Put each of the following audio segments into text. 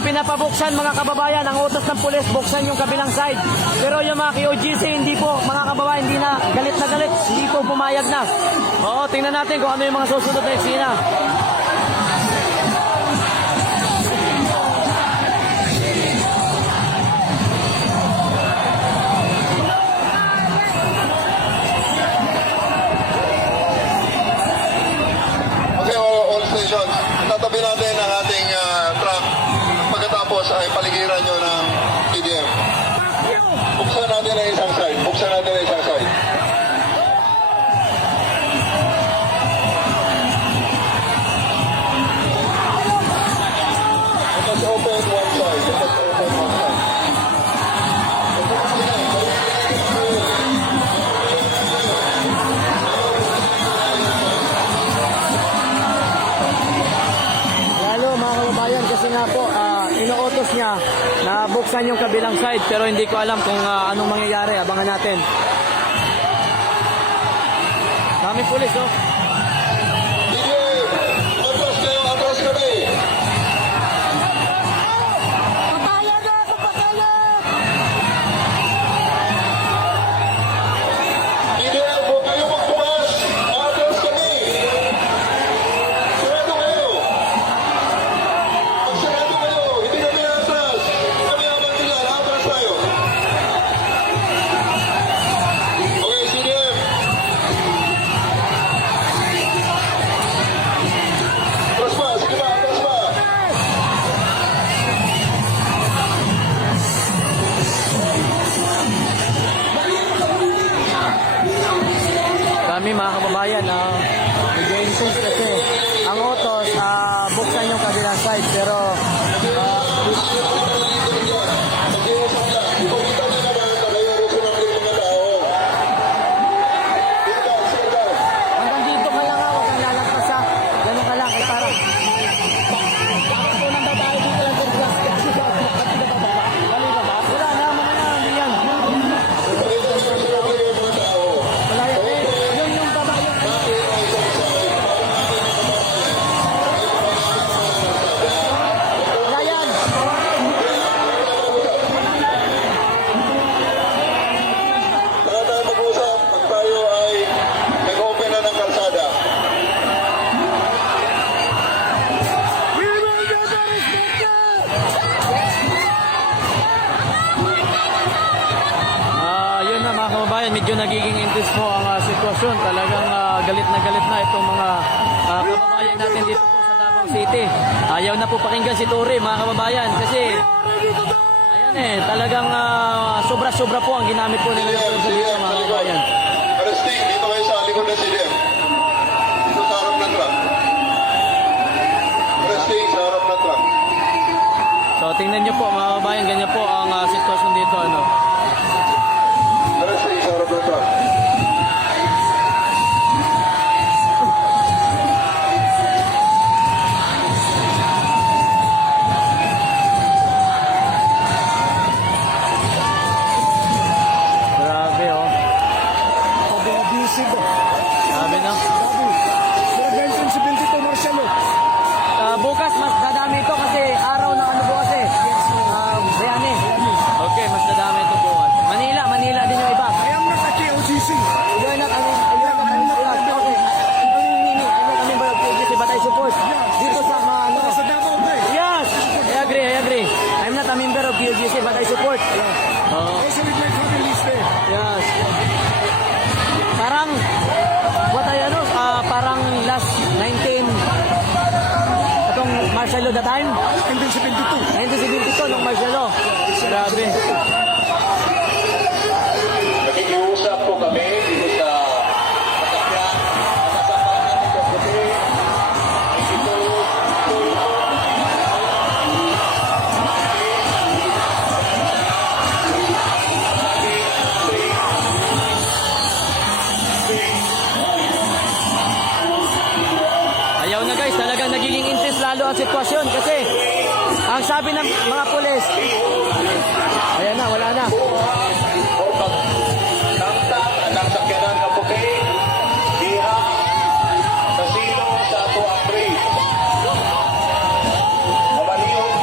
pinapabuksan mga kababayan, ang utos ng pulis, buksan yung kabilang side. Pero yung mga KOGC, hindi po, mga kababayan, hindi na galit, hindi po pumayag na. Oo, tingnan natin kung ano yung mga susunod na eksena. Okay, all stations, tatabi natin ang ating truck. Pagkatapos ay paligiran nyo ng PDM. Buksan natin ang isang side. Buksan natin ang isang side. Let us open one side. Let us open one side. Lalo mga kababayan, kasi nga po, inuutos niya na buksan yung kabilang side, pero hindi ko alam kung anong mangyayari. Abangan natin. Daming pulis, oh. PDM! Atras kayo! Atras kami! PDM! Huwag kayo magbukas! Atras kami! Sarado kayo! Magsarado kayo! Hindi kami atras! Kami ang mantilan! Atras tayo! Okay, PDM! Atras pa! Sige pa! Atras pa! Kami mga kababayan, nag-insist kasi ang utos, buksan yung kabilang side, pero Mag-iusap lang. Ipagkita nyo naman na kayo rusunod ng mga tao. Sit down. hanggang dito ka lang, huwag kang lalagpas, ha. Ganun ka lang, ay parang tunan daw tayo dito lang sa class. Wala na, mga na, hindi yan. Ipakita nyo rusunod ng mga tao. Wala yan, yung baba, yung wala yan. Saka tayo mag-usap pag tayo ay nag-open na ng kalsada. Yun na mga kababayan, medyo nagiging intense po ang sitwasyon. Talagang galit na itong mga kababayan natin dito po sa Davao City. Ayaw na po pakinggan si Tory mga kababayan kasi ayan talagang sobra-sobra po ang ginamit po nila ng pwersa dito mga kababayan. Arresting, dito kayo sa likod ng CDM. Dito sa harap ng truck. Arresting sa harap ng truck. So tingnan nyo po mga kababayan, ganyan po ang sitwasyon dito. Arresting sa harap ng truck. Grabe oh. Grabe na. Bukas mas dadami ito kasi araw ng ano bukas eh. Bayani. Okay, mas dadami ito bukas. Manila din yung iba. Ayun na kami ba yung batay support dito sa mga ano. Yes, I agree. I'm not a member of QGC but I support. Yes. Parang parang last 19 atong martial law that time 1972 nung martial law. Grabe. Nakikiusap po kami dito sa Masakyan. Masakyan natin sa puti. Ito. Ayaw na guys, talagang nagiging intense lalo ang sitwasyon kasi ang sabi ng mga pulis, ayan na, wala na. O pag-tamtak ang sakyanan ng puti, diha sa silo sa ato ang breed. Mabalihong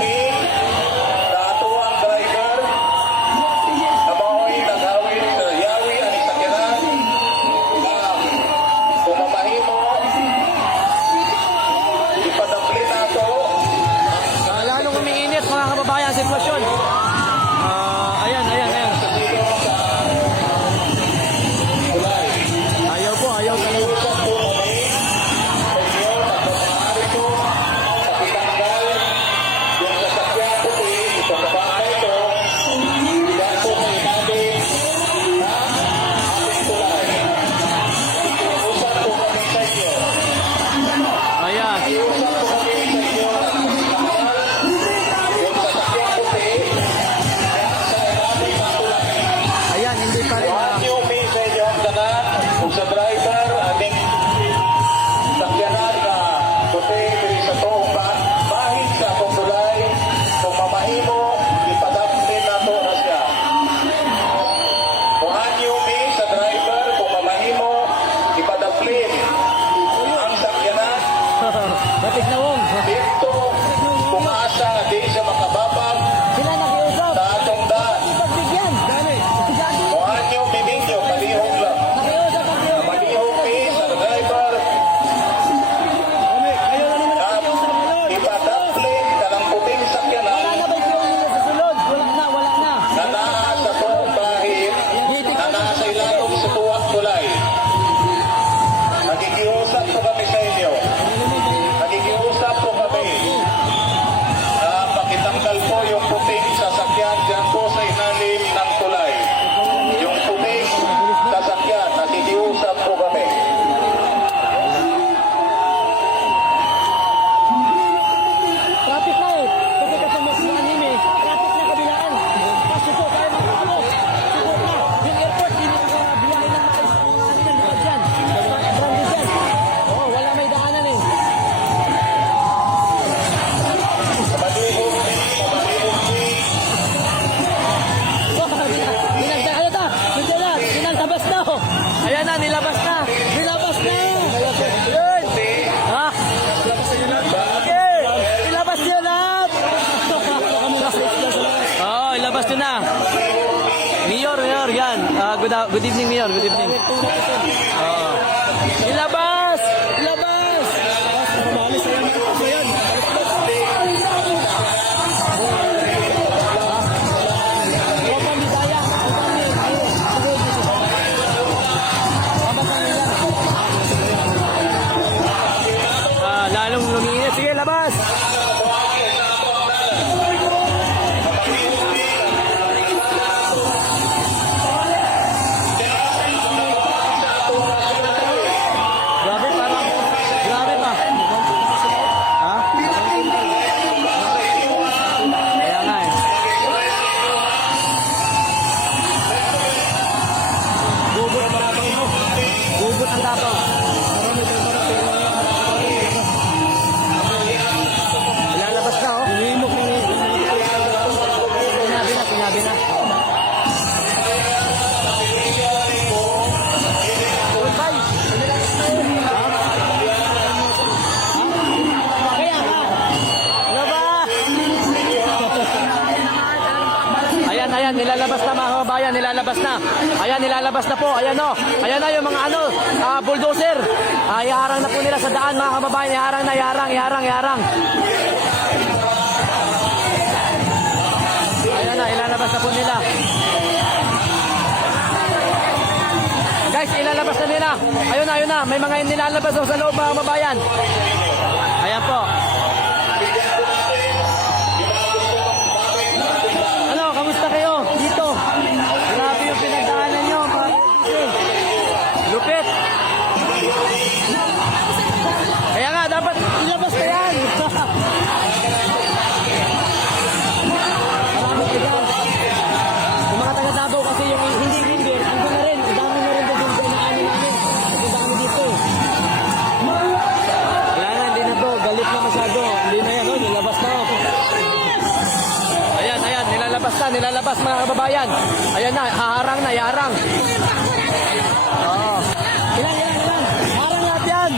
umiinit mga kababayan ang sitwasyon. Ayan. Ayaw talaga. Ayan. Ayan, hindi pa rin. Yung may sa inyo ang tanan, kung sa driver, aming sakyanan na puti, diri sa to, bahin sa akong tulay, kung mamahimo, ipadapin na to na siya. Kung anyo may sa driver, kung mamahimo, ipadapin ang sakyanan, Batik na wong. dito, kung asa, di siya makababag, Sila nakiusap. sa atong daan. Pagbigyan. Kung anyo, mininyo, palihog lang. Nakiusap. Malihog may sa driver, ipadapin ka ng puting sakyanan, Wala na ba yung sa sulod? Wala na. na naa sa tuwang bahin, na naa sa ilalong sa tuwang tulay. Nagigiusap po kami sa inyo. Nagigiusap po kami na pakitanggal po yung puting sasakyan dyan po sa ilalim ng tulay. Yung puting sasakyan, nagigiusap po kami. Traffic na eh. Kasi kasama si anime. Traffic na kabilaan. Suko tayo mga ano. Suko na. Yung airport, hindi nakabiyahe ng maayos. Ano yan, likod dyan. Branded dyan. Oo, wala may daanan eh. Malihog Dinagdag, ano ta? Nandiyan na. Dinagtabas na. Oh. Ayan na, nilabas na. Nilabas na. Yun. Ha? Okay. Ilabas nyo lahat. Oo, ilabas nyo na. Mayor, yan. Good evening, Mayor. Good evening. Oo. Ilabas! Ilabas! Lalong lumiinit. Sige, labas! Grabe pa. Ha? Kaya nga eh. Gugut ang tapang mo. Gugut ang tapang. Lalabas na oh. Sinabi na. Bye. Kaya nga. Ano ba? Ayan, nilalabas na mga kababayan, nilalabas na. Ayan, nilalabas na po. Ayan o. Ayan na yung mga bulldozer. Iharang na po nila sa daan mga kababayan. Iharang. Ayan na, ilalabas na po nila. Guys, ilalabas na nila. Ayun na. May mga nilalabas sa loob mga kababayan. Ayan po. Ano, kamusta kayo? Dito. Grabe yung pinagdaanan nyo. Lupit. Kaya nga, dapat ilabas na yan. Marami ka dyan. Yung mga taga-Davao kasi yung hindi ringgit, hindi na rin. Ang dami na rin doon na ano namin. Ang dami dito. Wala na, hindi na to. Galit na masyado. Hindi na yan, oh. Nilabas na. Ayan. Nilalabas mga kababayan. Ayan na, haharang na, yarang. Oo. Ilan. Harang lahat yan.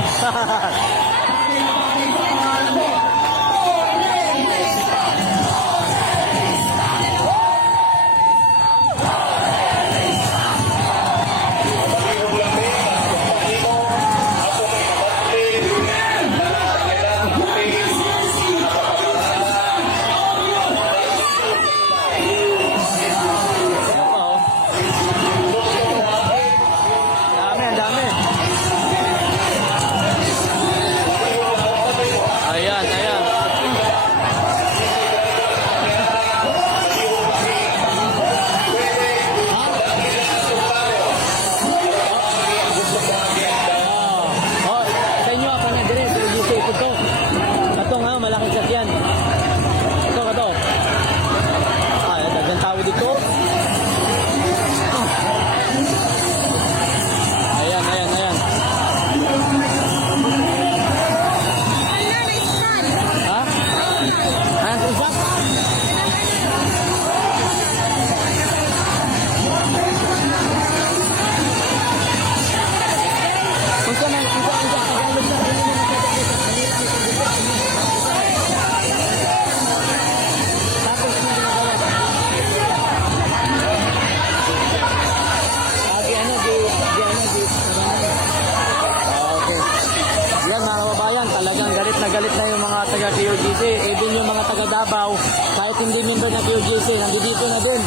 QGC, even yung mga taga Davao, kahit hindi member ng QGC, nandito na din.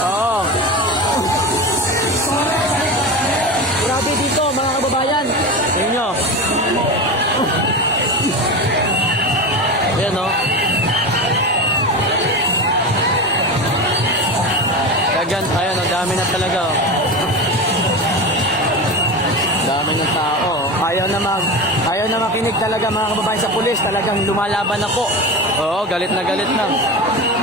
Oo. Grabe dito mga kababayan. Tingnan nyo. Ayan o. Ayan o, dami na talaga o. Dami ng tao. Ayaw na makinig talaga mga kababayan sa pulis. Talagang lumalaban na po. Oo, galit na.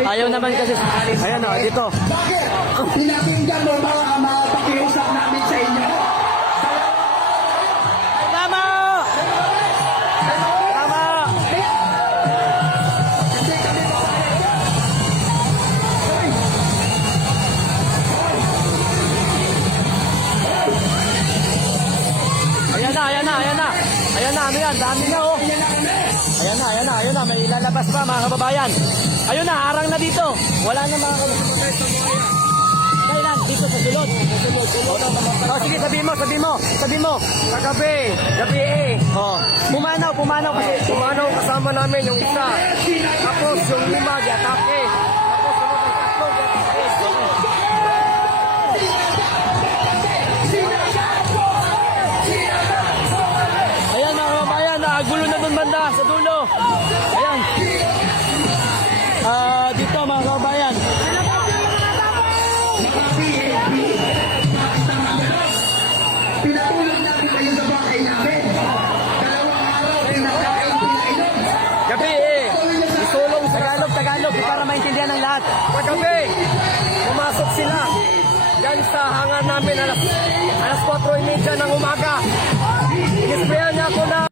Ayaw naman kasi. Ayan o, dito. Bakit? Pinakinggan mo mga pakiusap namin sa inyo. Tama! Tama! Ayan na, ano yan? Dami na oh. Ayan na, may ilalabas pa mga kababayan. Ayun na, harang na dito. Wala na mga kababayan. Kailan? Dito sa sulod. Oh, sige, sabi mo. Gabi eh. Oh. Pumanaw kasi. Pumanaw kasama namin yung isa. Tapos yung lima, atake. Tapos sunod ang tatlo, ayan mga kababayan, gulo na dun banda sa dulo. Ayan. Dito mga kababayan. Pinatulog namin kayo sa bahay namin. 2 araw, pinakain, pinainom. Gabi eh. Isulong Tagalog para maintindihan ng lahat. Paggabi, pumasok sila. Yan sa hangar namin alas 4:30 ng umaga. Inisprayan niya ako na